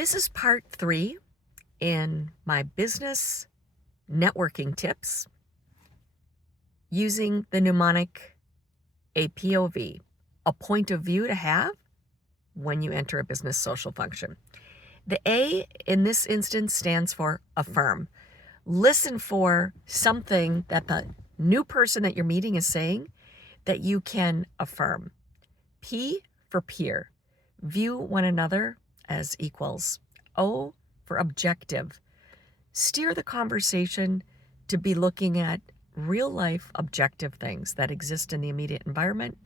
This is part 3 in my business networking tips using the mnemonic A POV, a point of view to have when you enter a business social function. The A in this instance stands for affirm. Listen for something that the new person that you're meeting is saying that you can affirm. P for peer. View one another as equals. O for objective. Steer the conversation to be looking at real life objective things that exist in the immediate environment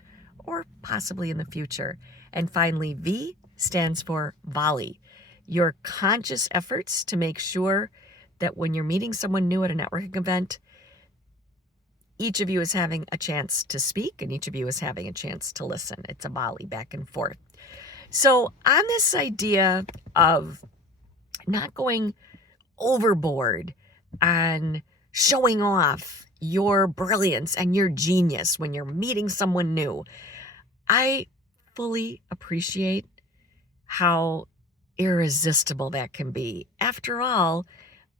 or possibly in the future. And finally, V stands for Volley. Your conscious efforts to make sure that when you're meeting someone new at a networking event, each of you is having a chance to speak and each of you is having a chance to listen. It's a volley back and forth. So on this idea of not going overboard on showing off your brilliance and your genius when you're meeting someone new, I fully appreciate how irresistible that can be. After all,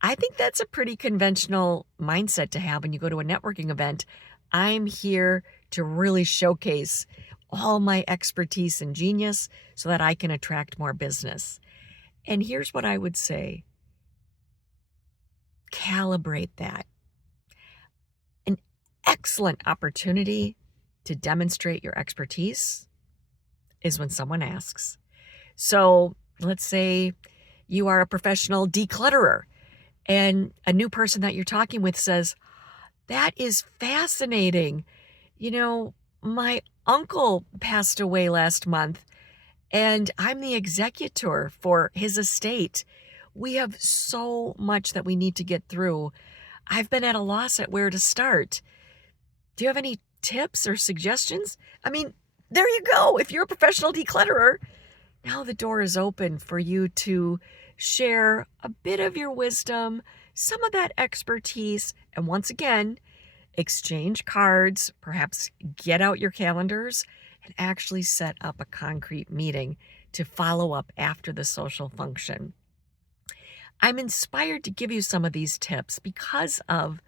I think that's a pretty conventional mindset to have when you go to a networking event. I'm here to really showcase all my expertise and genius so that I can attract more business. And here's what I would say. Calibrate that. An excellent opportunity to demonstrate your expertise is when someone asks. So let's say you are a professional declutterer and a new person that you're talking with says, "That is fascinating. You know, my uncle passed away last month and I'm the executor for his estate. We have so much that we need to get through. I've been at a loss at where to start. Do you have any tips or suggestions?" I mean, there you go. If you're a professional declutterer, now the door is open for you to share a bit of your wisdom, some of that expertise, and once again, exchange cards, perhaps get out your calendars, and actually set up a concrete meeting to follow up after the social function. I'm inspired to give you some of these tips because of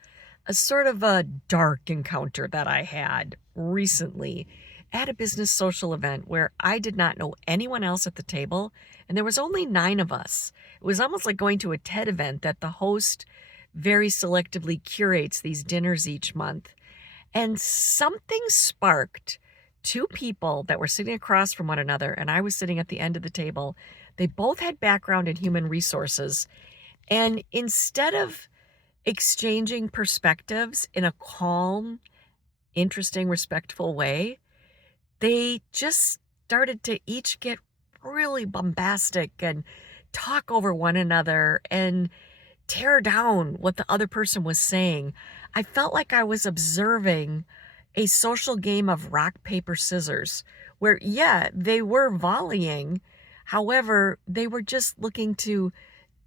a sort of a dark encounter that I had recently at a business social event where I did not know anyone else at the table, and there was only 9 of us. It was almost like going to a TED event that the host very selectively curates these dinners each month. And something sparked. 2 people that were sitting across from one another, and I was sitting at the end of the table. They both had background in human resources. And instead of exchanging perspectives in a calm, interesting, respectful way, they just started to each get really bombastic and talk over one another and tear down what the other person was saying. I felt like I was observing a social game of rock, paper, scissors, where, yeah, they were volleying. However, they were just looking to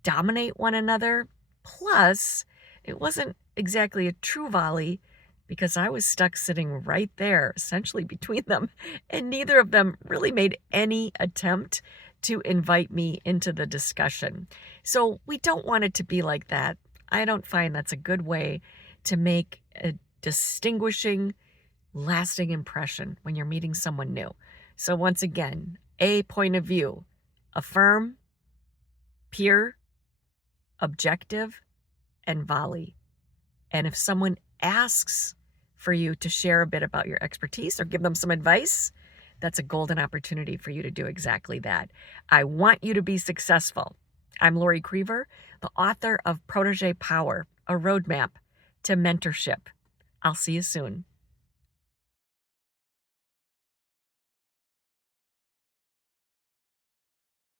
dominate one another. Plus, it wasn't exactly a true volley because I was stuck sitting right there, essentially between them, and neither of them really made any attempt to invite me into the discussion. So we don't want it to be like that. I don't find that's a good way to make a distinguishing, lasting impression when you're meeting someone new. So once again, A point of view, affirm, peer, objective, and volley. And if someone asks for you to share a bit about your expertise or give them some advice, that's a golden opportunity for you to do exactly that. I want you to be successful. I'm Lori Creever, the author of Protégé Power, a roadmap to mentorship. I'll see you soon.